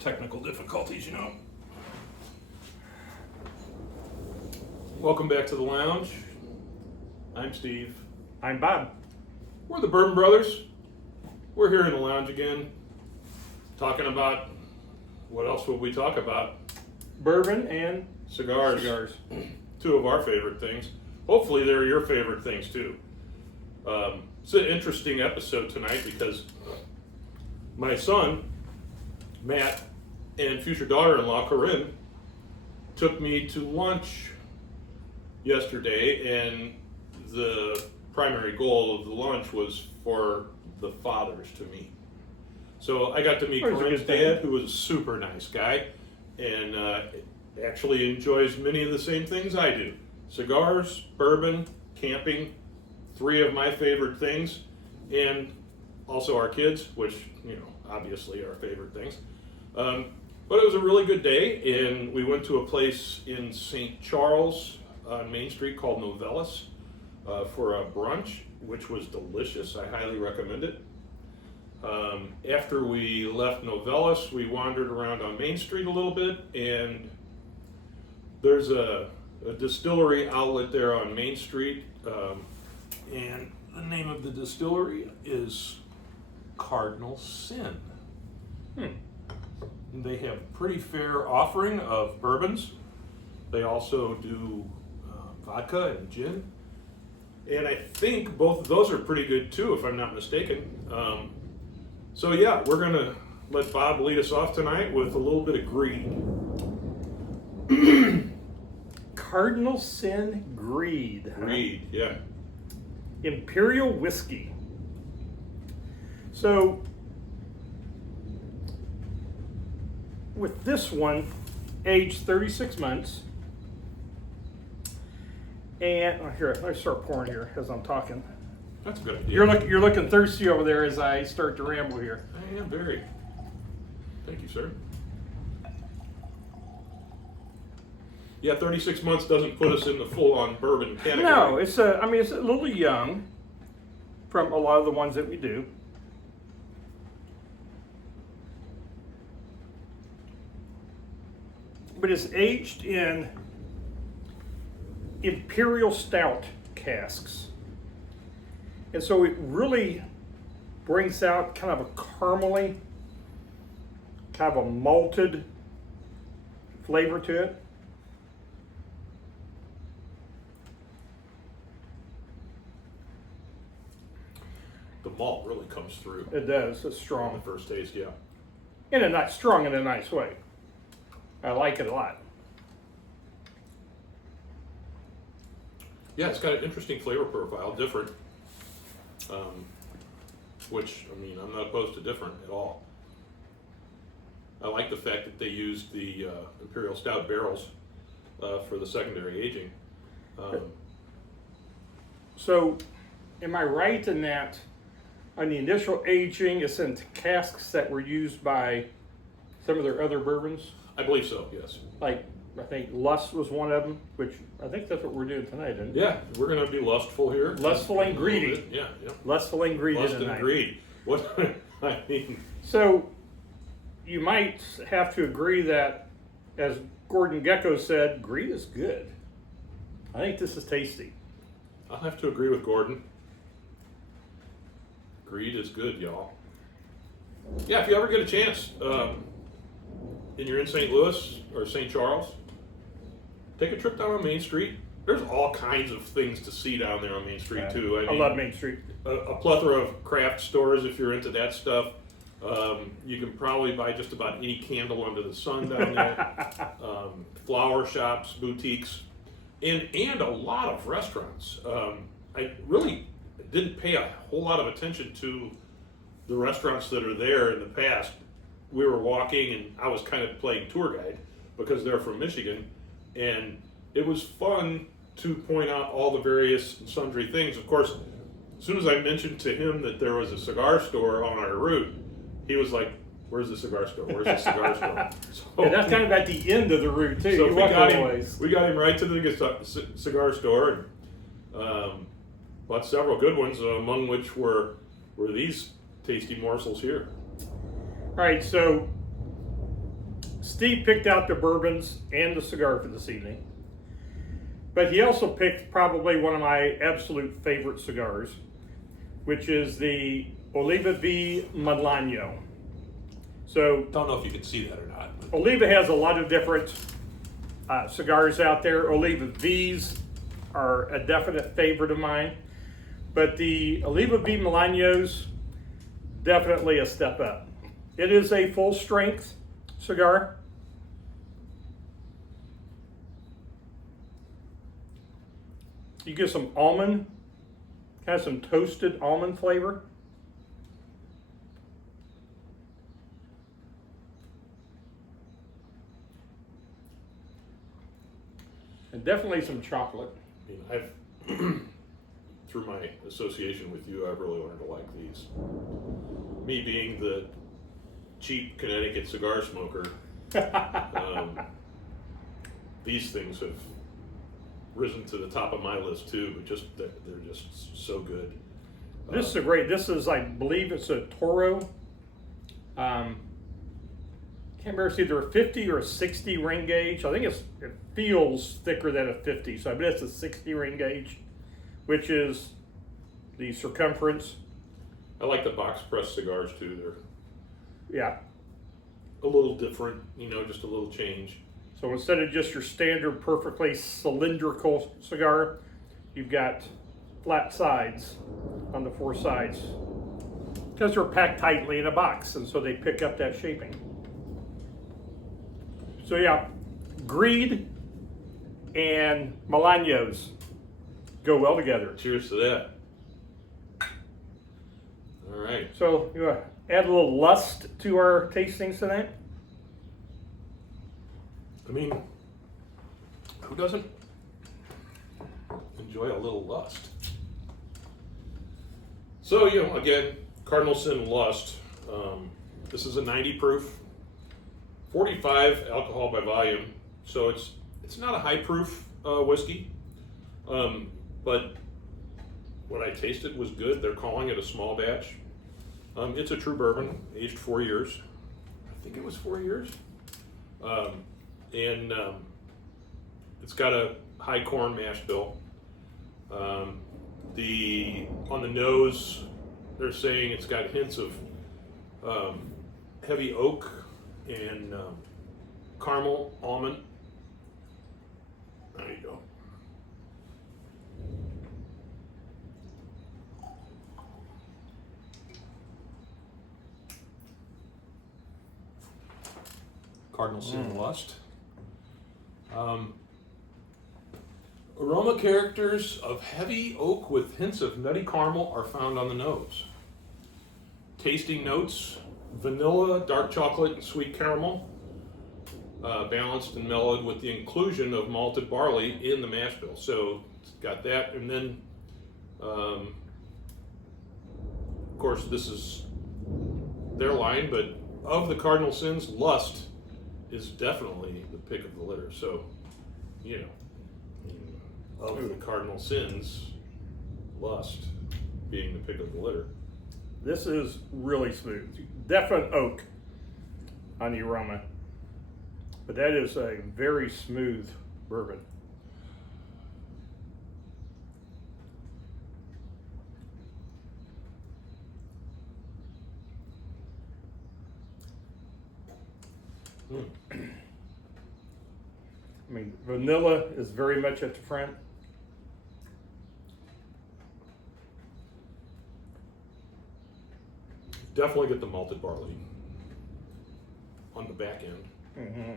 technical difficulties, you know. Welcome back to the lounge. I'm Steve. I'm Bob. We're the Bourbon Brothers. We're here in the lounge again, talking about, what else will we talk about? Bourbon and Cigars. Two of our favorite things. Hopefully they're your favorite things too. It's an interesting episode tonight because my son, Matt, and future daughter-in-law, Corinne, took me to lunch yesterday, and the primary goal of the lunch was for the fathers to meet. So I got to meet Corinne's dad, who was a super nice guy, and actually enjoys many of the same things I do. Cigars, bourbon, camping, three of my favorite things, and also our kids, which, you know, obviously are favorite things. But it was a really good day, and we went to a place in St. Charles on Main Street called Novellus for a brunch, which was delicious. I highly recommend it. After we left Novellus, we wandered around on Main Street a little bit, and there's a distillery outlet there on Main Street, and the name of the distillery is Cardinal Sin. They have a pretty fair offering of bourbons. They also do vodka and gin. And I think both of those are pretty good too, if I'm not mistaken. So yeah, we're gonna let Bob lead us off tonight with a little bit of Greed. Cardinal Sin GREED. Greed, yeah. Imperial Whiskey. So, with this one, aged 36 months. And here, let me start pouring here as I'm talking. That's a good idea. You're looking thirsty over there as I start to ramble here. I am very. Thank you, sir. Yeah, 36 months doesn't put us in the full-on bourbon category. No, it's a little young from a lot of the ones that we do. But it's aged in Imperial Stout casks. And so it really brings out kind of a caramely, kind of a malted flavor to it. The malt really comes through. It does. It's On strong. the first taste, yeah. Strong in a nice way. I like it a lot. Yeah, it's got an interesting flavor profile, different. Which, I mean, I'm not opposed to different at all. I like the fact that they used the Imperial Stout barrels for the secondary aging. So, am I right in that on the initial aging, it's in casks that were used by some of their other bourbons? I believe so, yes. Like, I think Lust was one of them, which I think that's what we're doing tonight, isn't it? Yeah, we're going to be lustful here. Lustful and greedy. Yeah, yeah. Lustful and greedy Lust tonight. and greed. What, I mean... So, you might have to agree that, as Gordon Gecko said, greed is good. I think this is tasty. I'll have to agree with Gordon. Greed is good, y'all. Yeah, if you ever get a chance, and you're in St. Louis or St. Charles, take a trip down on Main Street. There's all kinds of things to see down there on Main Street too. I love Main Street. A plethora of craft stores if you're into that stuff. You can probably buy just about any candle under the sun down there. Flower shops, boutiques, and a lot of restaurants. I really didn't pay a whole lot of attention to the restaurants that are there in the past. We were walking, and I was kind of playing tour guide because they're from Michigan, and it was fun to point out all the various and sundry things. Of course, as soon as I mentioned to him that there was a cigar store on our route, he was like, "Where's the cigar store? Where's the cigar store?" So, And that's kind of at the end of the route too. so You we walk got a him. ways. We got him right to the cigar store, and bought several good ones, among which were these tasty morsels here. All right, so Steve picked out the bourbons and the cigar for this evening, but he also picked probably one of my absolute favorite cigars, which is the Oliva V Milano. So, Don't know if you can see that or not. Oliva has a lot of different cigars out there. Oliva V's are a definite favorite of mine, but the Oliva V Milanos, definitely a step up. It is a full strength cigar. You get some almond, kind of some toasted almond flavor. And definitely some chocolate. I mean, I've through my association with you, I've really learned to like these. Me being the cheap Connecticut cigar smoker, these things have risen to the top of my list too. But just they're just so good. This is a great. This is, I believe, it's a Toro. Can't remember if it's either a 50 or a 60 ring gauge. I think it feels thicker than a 50, so I bet it's a 60 ring gauge, which is the circumference. I like the box press cigars too. They're Yeah. a little different, just a little change. So instead of just your standard perfectly cylindrical cigar, you've got flat sides on the four sides because they're packed tightly in a box, and so they pick up that shaping. So yeah, Greed and Milanos go well together. Cheers to that. All right. So you want to add a little lust to our tastings tonight? I mean, who doesn't enjoy a little lust? So, again, Cardinal Sin Lust. This is a 90 proof, 45 alcohol by volume. So it's not a high proof whiskey. But what I tasted was good. They're calling it a small batch. It's a true bourbon, aged 4 years. I think it was 4 years. And it's got a high corn mash bill. On the nose, they're saying it's got hints of heavy oak and caramel almond. There you go. Cardinal Sin Lust. Aroma characters of heavy oak with hints of nutty caramel are found on the nose. Tasting notes: vanilla, dark chocolate, and sweet caramel, balanced and mellowed with the inclusion of malted barley in the mash bill. So it's got that, and then, of course, this is their line, but of the Cardinal Sins, Lust is definitely the pick of the litter. So, of the Cardinal Sins, Lust being the pick of the litter. This is really smooth. Definite oak on the aroma, but that is a very smooth bourbon. I mean, vanilla is very much at the front. Definitely get the malted barley on the back end. Mm-hmm.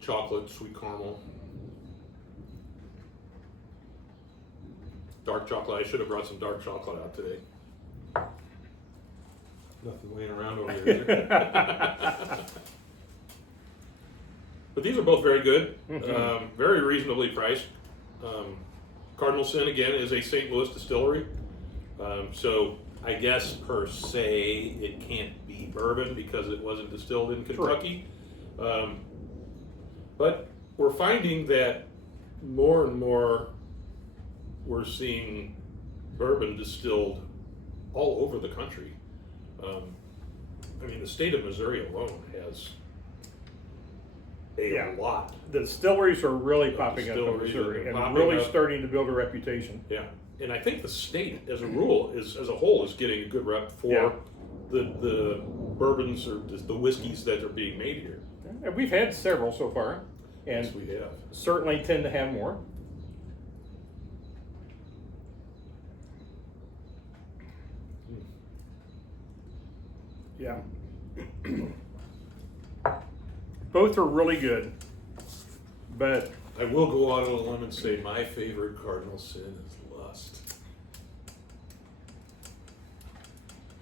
Chocolate, sweet caramel. Dark chocolate. I should have brought some dark chocolate out today. Nothing laying around over here. But these are both very good. Mm-hmm. Very reasonably priced. Cardinal Sin, again, is a St. Louis distillery. So I guess per se it can't be bourbon because it wasn't distilled in Kentucky. But we're finding that more and more we're seeing bourbon distilled all over the country. I mean, the state of Missouri alone has a Yeah. lot. The distilleries are really popping up in distilleries Missouri are and popping really up. starting to build a reputation. Yeah, and I think the state, as a rule, as a whole, is getting a good rep for Yeah. the bourbons or the whiskeys that are being made here. And we've had several so far, and Yes, we have. certainly tend to have more. Yeah. Both are really good, but I will go out on a limb and say my favorite Cardinal Sin is Lust.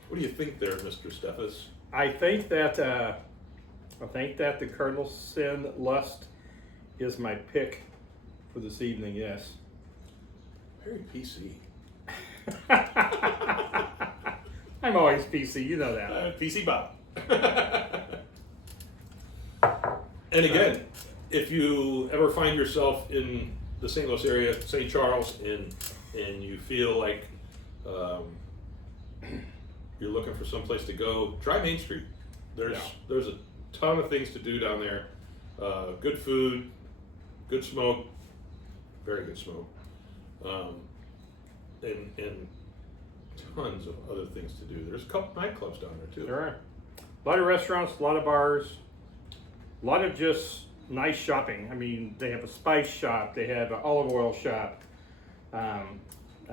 What do you think there, Mr. Steffes? I think that the Cardinal Sin Lust is my pick for this evening. Yes. Very PC. I'm always PC, you know that. PC Bob. And again, if you ever find yourself in the St. Louis area, St. Charles, and you feel like you're looking for some place to go, try Main Street. There's a ton of things to do down there. Good food, good smoke, very good smoke, and tons of other things to do. There's a couple nightclubs down there too. There are a lot of restaurants, a lot of bars, a lot of just nice shopping. I mean, they have a spice shop, they have an olive oil shop. I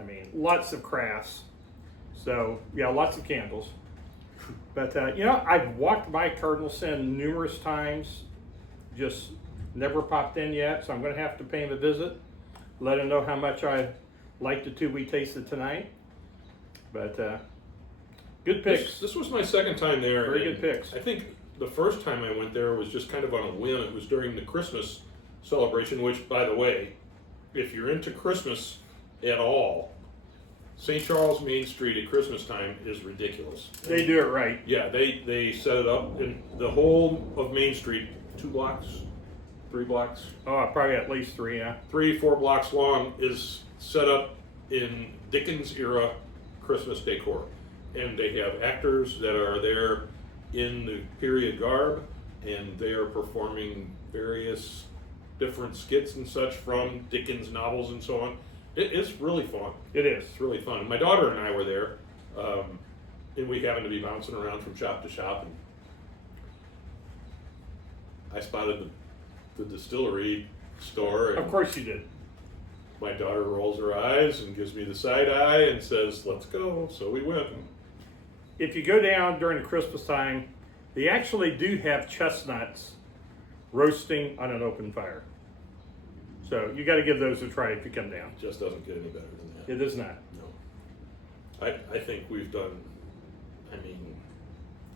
mean, lots of crafts. So yeah, lots of candles. But I've walked by Cardinal Sin numerous times, just never popped in yet. So I'm going to have to pay him a visit, let him know how much I liked the two we tasted tonight. But good picks. This was my second time there. Very good picks. I think the first time I went there was just kind of on a whim. It was during the Christmas celebration, which, by the way, if you're into Christmas at all, St. Charles Main Street at Christmas time is ridiculous. They do it right. Yeah, they set it up in the whole of Main Street, 2 blocks, 3 blocks, Oh, probably at least 3, yeah. 3-4 blocks long is set up in Dickens era Christmas decor. And they have actors that are there in the period garb, and they are performing various different skits and such from Dickens novels and so on. It is really fun. It is. It's really fun. My daughter and I were there, and we happened to be bouncing around from shop to shop, and I spotted the distillery store. And Of course you did. my daughter rolls her eyes and gives me the side eye and says, "Let's go." So we went. If you go down during the Christmas time, they actually do have chestnuts roasting on an open fire. So you got to give those a try if you come down. It just doesn't get any better than that. It is not. No. I think we've done,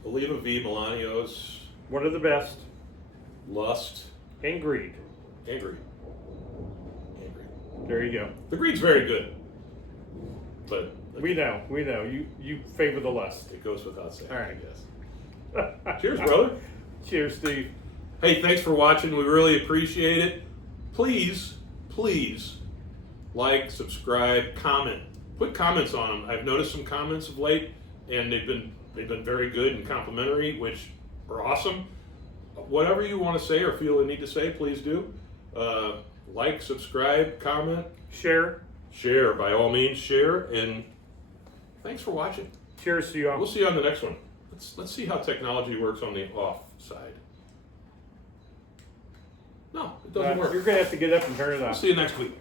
Oliva V. Melanios, One of the best. Lust, And Greed. and Greed. There you go. The Greed's very good, but We know. You favor the lust. it goes without saying, All right. I guess. Cheers, brother. Cheers, Steve. Hey, thanks for watching. We really appreciate it. Please like, subscribe, comment. Put comments on them. I've noticed some comments of late, and they've been very good and complimentary, which are awesome. Whatever you want to say or feel the need to say, please do. Like, subscribe, comment, Share. share. By all means, share. And thanks for watching. Cheers to you all. We'll see you on the next one. Let's see how technology works on the off side. No, it doesn't work. You're going to have to get up and turn it We'll off. see you next week.